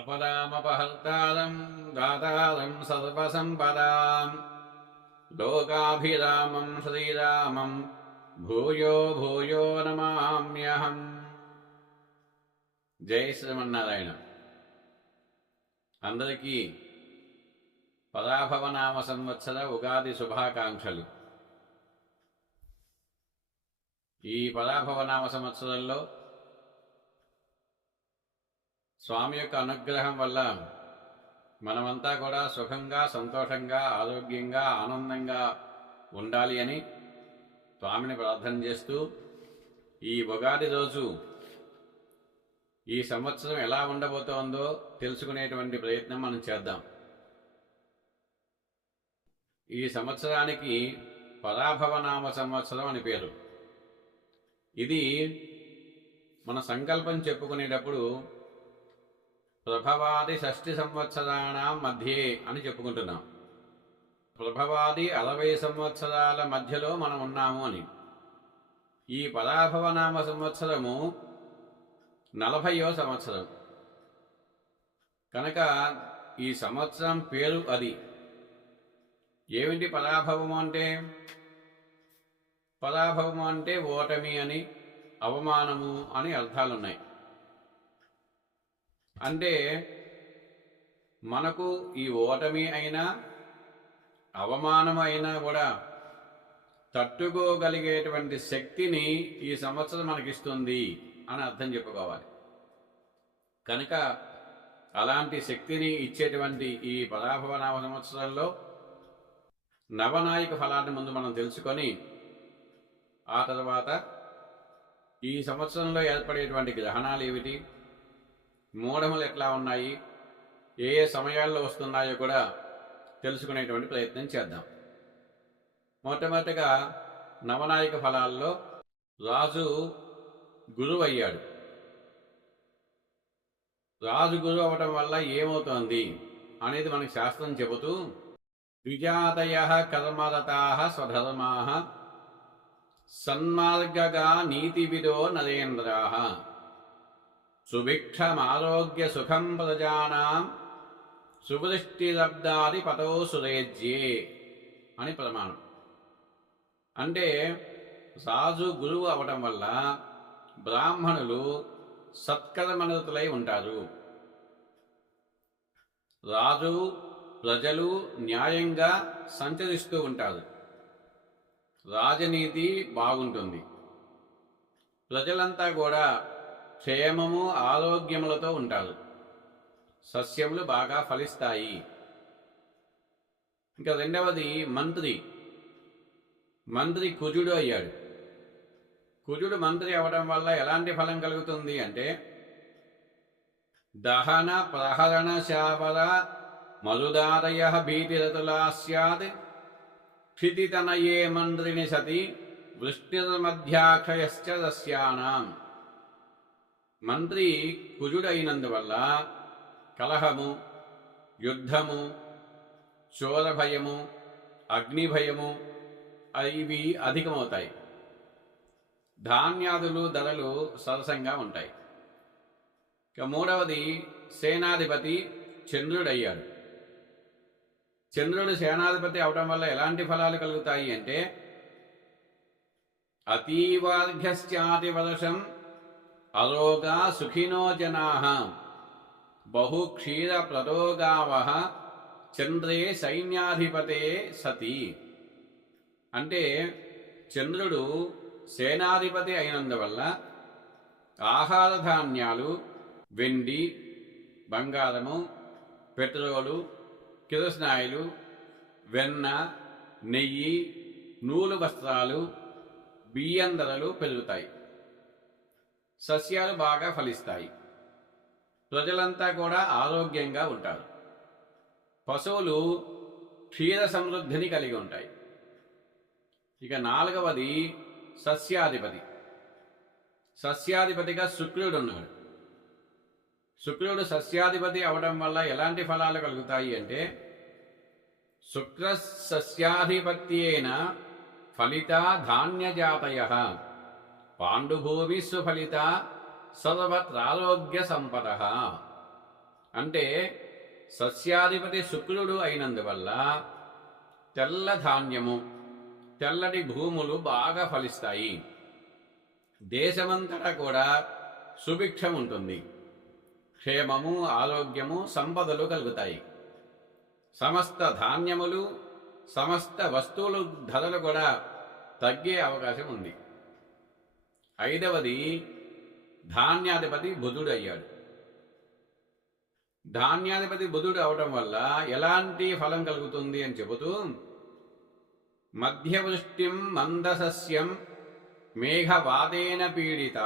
ఆపదామపహర్తారం దాతారం సర్వసంపదాం లోకాభిరామం శ్రీరామం భూయో భూయో నమామ్యహం. జై శ్రీమన్నారాయణ. అందరికీ పరాభవనామ సంవత్సర ఉగాది శుభాకాంక్షలు. ఈ పరాభవనామ సంవత్సరంలో స్వామి యొక్క అనుగ్రహం వల్ల మనమంతా కూడా సుఖంగా, సంతోషంగా, ఆరోగ్యంగా, ఆనందంగా ఉండాలి అని స్వామిని ప్రార్థన చేస్తూ ఈ ఉగాది రోజు ఈ సంవత్సరం ఎలా ఉండబోతోందో తెలుసుకునేటువంటి ప్రయత్నం మనం చేద్దాం. ఈ సంవత్సరానికి పరాభవనామ సంవత్సరం అని పేరు. ఇది మన సంకల్పం చెప్పుకునేటప్పుడు ప్రభవాది 60 సంవత్సరాణం మధ్యే అని చెప్పుకుంటున్నాం. ప్రభవాది 60 సంవత్సరాల మధ్యలో మనం ఉన్నాము అని. ఈ పరాభవనామ సంవత్సరము 40వ సంవత్సరం కనుక ఈ సంవత్సరం పేరు అది. ఏమిటి పరాభవము అంటే? పరాభవము అంటే ఓటమి అని, అవమానము అని అర్థాలున్నాయి. అంటే మనకు ఈ ఓటమి అయినా అవమానము అయినా కూడా తట్టుకోగలిగేటువంటి శక్తిని ఈ సంవత్సరం మనకిస్తుంది అని అర్థం చెప్పుకోవాలి. కనుక అలాంటి శక్తిని ఇచ్చేటువంటి ఈ పరాభవనామ సంవత్సరంలో నవనాయక ఫలాన్ని ముందు మనం తెలుసుకొని ఆ తర్వాత ఈ సంవత్సరంలో ఏర్పడేటువంటి గ్రహణాలు ఏమిటి, మూఢములు ఎట్లా ఉన్నాయి, ఏ ఏ సమయాల్లో వస్తున్నాయో కూడా తెలుసుకునేటువంటి ప్రయత్నం చేద్దాం. మొట్టమొదటిగా నవనాయక ఫలాల్లో రాజు గురువు అయ్యాడు. రాజు గురువు అవటం వల్ల ఏమవుతోంది అనేది మనకి శాస్త్రం చెబుతూ, ద్విజాతయ కర్మరతా స్వధర్మా సన్మార్గగా నీతివిదో నరేంద్రా సుభిక్షమారోగ్య సుఖం ప్రజానాం సువృష్టిరబ్దాది పతో సురేజ్యే అని ప్రమాణం. అంటే రాజు గురువు అవటం వల్ల బ్రాహ్మణులు సత్కర్మనిరతులై ఉంటారు. రాజు ప్రజలు న్యాయంగా సంచరిస్తూ ఉంటారు. రాజనీతి బాగుంటుంది. ప్రజలంతా కూడా క్షేమము ఆరోగ్యములతో ఉంటారు. సస్యములు బాగా ఫలిస్తాయి. ఇంకా రెండవది మంత్రి కుజుడు అయ్యాడు. కుజుడు మంత్రి అవడం వల్ల ఎలాంటి ఫలం కలుగుతుంది అంటే, దహన ప్రహరణ శాపర మరుదారయ భీతిరతులా స్యాద్ క్షితితనయే మంత్రిని సతి వృష్టిర్మధ్యాక్షయశ్చ సస్యానాం. మంత్రి కుజుడైనందువల్ల కలహము, యుద్ధము, చోరభయము, అగ్నిభయము ఇవి అధికమవుతాయి. ధాన్యాదులు ధరలు సరసంగా ఉంటాయి. ఇక మూడవది సేనాధిపతి చంద్రుడయ్యాడు. చంద్రుడు సేనాధిపతి అవడం వల్ల ఎలాంటి ఫలాలు కలుగుతాయి అంటే, అతీవార్ఘ్యశ్చాతివర్షం అరోగా సుఖినో జనాః బహు క్షీర ప్రదోగావః చంద్రే సైన్యాధిపతే సతి. అంటే చంద్రుడు సేనాధిపతి అయినందువల్ల ఆహార ధాన్యాలు, వెండి, బంగారము, పెట్రోలు, కిరసనాయిలు, వెన్న, నెయ్యి, నూలు వస్త్రాలు, బియ్యం ధరలు పెరుగుతాయి. సస్యాలు బాగా ఫలిస్తాయి. ప్రజలంతా కూడా ఆరోగ్యంగా ఉంటారు. పశువులు క్షీర సమృద్ధిని కలిగి ఉంటాయి. ఇక నాలుగవది సస్యాధిపతి. సస్యాధిపతిగా శుక్రుడు ఉన్నాడు. శుక్రుడు సస్యాధిపతి అవడం వల్ల ఎలాంటి ఫలాలు కలుగుతాయి అంటే, శుక్ర సస్యాధిపత్యేన ఫలిత ధాన్యజాతయః పాండుభూమి సుఫలిత సర్వత్రారోగ్య సంపద. అంటే సస్యాధిపతి శుక్రుడు అయినందువల్ల తెల్ల ధాన్యము, తెల్లటి భూములు బాగా ఫలిస్తాయి. దేశమంతటా కూడా సుభిక్షం ఉంటుంది. క్షేమము, ఆరోగ్యము, సంపదలు కలుగుతాయి. సమస్త ధాన్యములు, సమస్త వస్తువులు ధరలు కూడా తగ్గే అవకాశం ఉంది. 5వది ధాన్యాధిపతి బుధుడు అయ్యాడు. ధాన్యాధిపతి బుధుడు అవడం వల్ల ఎలాంటి ఫలం కలుగుతుంది అని చెబుతూ, మధ్యవృష్టిం మందసస్యం మేఘవాదేన పీడిత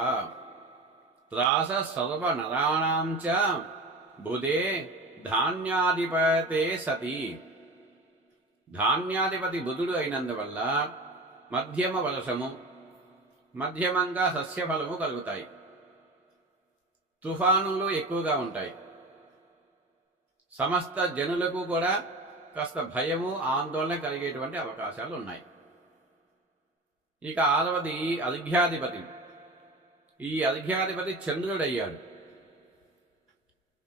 త్రాస సర్వనరాణాం చ బుధే ధాన్యాధిపతే సతి. ధాన్యాధిపతి బుధుడు అయినందువల్ల మధ్యమ వర్షము, మధ్యమంగా సస్యఫలము కలుగుతాయి. తుఫానులు ఎక్కువగా ఉంటాయి. సమస్త జనులకు కూడా కాస్త భయము, ఆందోళన కలిగేటువంటి అవకాశాలు ఉన్నాయి. ఇక 6వది అర్ఘ్యాధిపతి. ఈ అర్ఘ్యాధిపతి చంద్రుడయ్యాడు.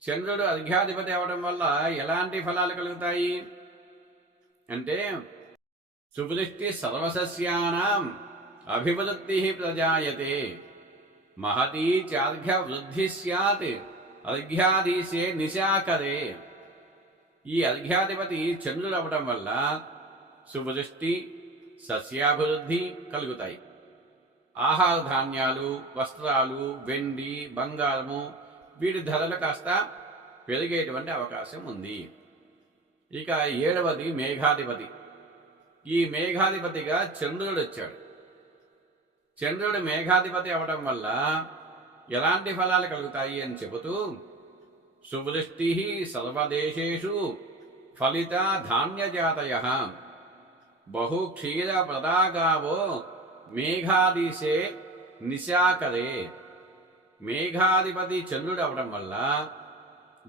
చంద్రుడు అర్ఘ్యాధిపతి అవడం వల్ల ఎలాంటి ఫలాలు కలుగుతాయి అంటే, సువృష్టి సర్వసస్యానాం అభివృద్ధి ప్రజాయతే మహతీ చార్ఘ్య వృద్ధి స్యాత్ అర్ఘ్యాధీశే నిశాకరే. ఈ అర్ఘ్యాధిపతి చంద్రుడు అవడం వల్ల సువృష్టి, సస్యాభివృద్ధి కలుగుతాయి. ఆహార ధాన్యాలు, వస్త్రాలు, వెండి, బంగారము వీటి ధరలు కాస్త పెరిగేటువంటి అవకాశం ఉంది. ఇక 7వది మేఘాధిపతి. ఈ మేఘాధిపతిగా చంద్రుడు వచ్చాడు. చంద్రుడు మేఘాధిపతి అవడం వల్ల ఎలాంటి ఫలాలు కలుగుతాయి అని చెబుతూ, సువృష్టి సర్వదేశేషు ఫలిత ధాన్యజాతయః బహు క్షీర ప్రదాగావో మేఘాదిశే నిశాకరే. మేఘాధిపతి చంద్రుడు అవడం వల్ల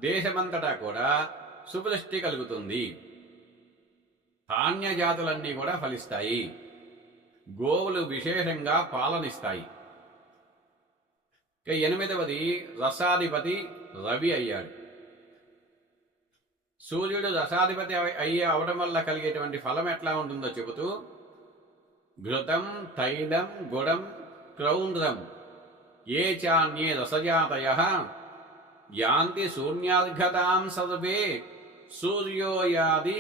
దేశమంతటా కూడా సువృష్టి కలుగుతుంది. ధాన్యజాతులన్నీ కూడా ఫలిస్తాయి. గోవులు విశేషంగా పాలనిస్తాయి. ఇక 8వది రసాధిపతి రవి అయ్యాడు. సూర్యుడు రసాధిపతి అవడం వల్ల కలిగేటువంటి ఫలం ఎట్లా ఉంటుందో చెబుతూ, ఘృతం తైలం గుడం క్రౌంద్రం ఏ చాన్యే రసజాతయః యాంతి శూన్యార్ఘతాం సర్వే సూర్యో యాది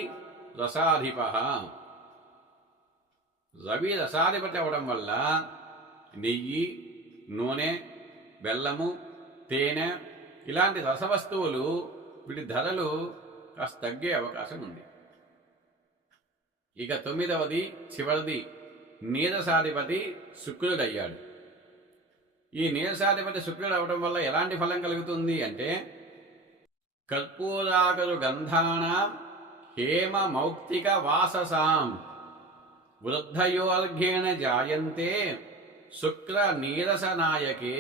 రసాధిపః. రవి రసాధిపతి అవడం వల్ల నెయ్యి, నూనె, బెల్లము, తేనె ఇలాంటి రసవస్తువులు వీటి ధరలు కాస్త తగ్గే అవకాశం ఉంది. ఇక 9వది చివరిది నీరసాధిపతి శుక్రుడయ్యాడు. ఈ నీరసాధిపతి శుక్రుడు అవడం వల్ల ఎలాంటి ఫలం కలుగుతుంది అంటే, కర్పూరాకరు గంధానాం హేమ మౌక్తిక వాససాం వృద్ధయోర్ఘేణ జాయంతే శుక్ర నీరసనాయకే.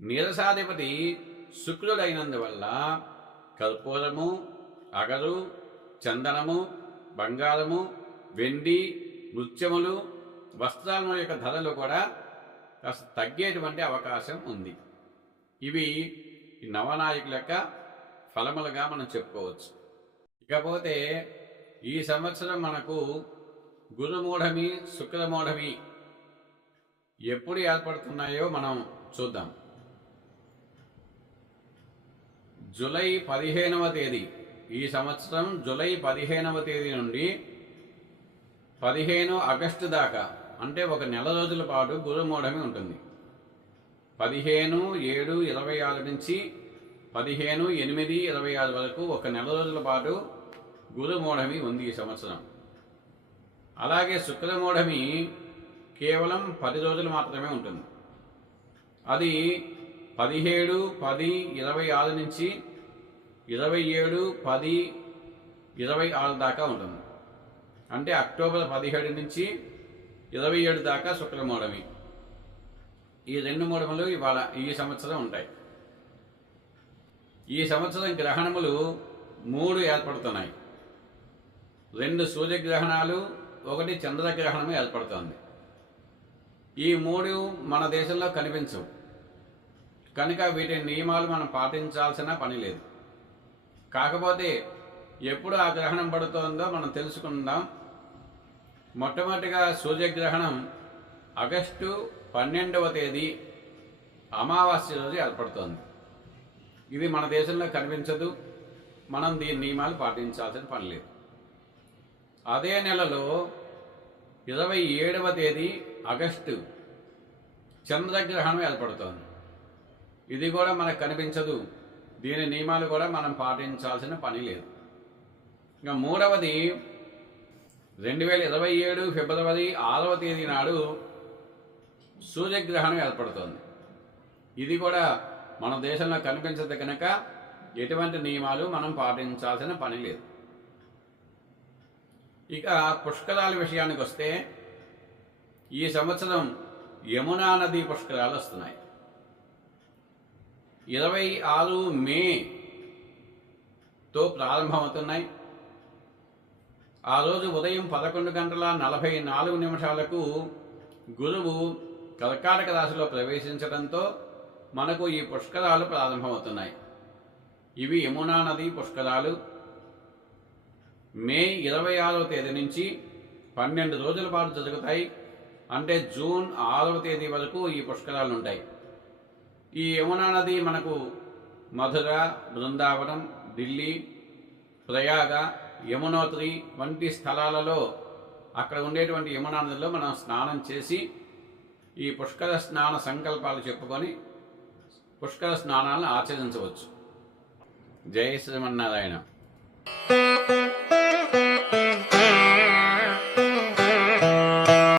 నీరసాధిపతి శుక్రుడైనందువల్ల కర్పూరము, అగరు, చందనము, బంగారము, వెండి, నృత్యములు, వస్త్రాల యొక్క ధరలు కూడా కాస్త తగ్గేటువంటి అవకాశం ఉంది. ఇవి నవనాయకుల యొక్క ఫలములుగా మనం చెప్పుకోవచ్చు. ఇకపోతే ఈ సంవత్సరం మనకు గురుమూఢమి, శుక్రమూఢమి ఎప్పుడు ఏర్పడుతున్నాయో మనం చూద్దాం. జూలై 15వ తేదీ, ఈ సంవత్సరం జూలై 15వ తేదీ నుండి 15 ఆగస్టు దాకా, అంటే ఒక నెల రోజుల పాటు గురుమూఢమి ఉంటుంది. 15/7/26 నుంచి 15/8/26 వరకు ఒక నెల రోజుల పాటు గురుమూఢమి ఉంది ఈ సంవత్సరం. అలాగే శుక్రమూఢమి కేవలం 10 రోజులు మాత్రమే ఉంటుంది. అది 17/10/26 నుంచి 27/10/26 దాకా ఉంటుంది. అంటే అక్టోబర్ 17 నుంచి 27 దాకా శుక్రమూఢమి. ఈ 2 మూఢములు ఇవాళ ఈ సంవత్సరం ఉంటాయి. ఈ సంవత్సరం గ్రహణములు 3 ఏర్పడుతున్నాయి. 2 సూర్యగ్రహణాలు, 1 చంద్రగ్రహణము ఏర్పడుతోంది. ఈ 3 మన దేశంలో కనిపించవు. కనుక వీటి నియమాలు మనం పాటించాల్సిన పని లేదు. కాకపోతే ఎప్పుడు ఆ గ్రహణం పడుతోందో మనం తెలుసుకుందాం. మొట్టమొదటిగా సూర్యగ్రహణం ఆగస్టు 12వ తేదీ అమావాస్య రోజు ఏర్పడుతోంది. ఇది మన దేశంలో కనిపించదు. మనం దీని నియమాలు పాటించాల్సిన పని లేదు. అదే నెలలో 27వ తేదీ ఆగస్టు చంద్రగ్రహణం ఏర్పడుతోంది. ఇది కూడా మనకు కనిపించదు. దీని నియమాలు కూడా మనం పాటించాల్సిన పని లేదు. ఇంకా మూడవది 2027 ఫిబ్రవరి 6వ తేదీ నాడు సూర్యగ్రహణం ఏర్పడుతోంది. ఇది కూడా మన దేశంలో కనిపించదు కనుక ఎటువంటి నియమాలు మనం పాటించాల్సిన పని లేదు. ఇక పుష్కరాల విషయానికి వస్తే ఈ సంవత్సరం యమునా నది పుష్కరాలు వస్తున్నాయి. 26 మేతో ప్రారంభమవుతున్నాయి. ఆ రోజు ఉదయం 11:44 గురువు కర్కాటక రాశిలో ప్రవేశించడంతో మనకు ఈ పుష్కరాలు ప్రారంభమవుతున్నాయి. ఇవి యమునా నది పుష్కరాలు. మే 26వ తేదీ నుంచి 12 రోజుల పాటు జరుగుతాయి. అంటే జూన్ 6వ తేదీ వరకు ఈ పుష్కరాలు ఉంటాయి. ఈ యమునా నది మనకు మధుర, బృందావనం, ఢిల్లీ, ప్రయాగ, యమునోత్రి వంటి స్థలాలలో అక్కడ ఉండేటువంటి యమునా నదిలో మనం స్నానం చేసి ఈ పుష్కర స్నాన సంకల్పాలు చెప్పుకొని పుష్కర స్నానాలను ఆచరించవచ్చు. జై శ్రీమన్నారాయణ.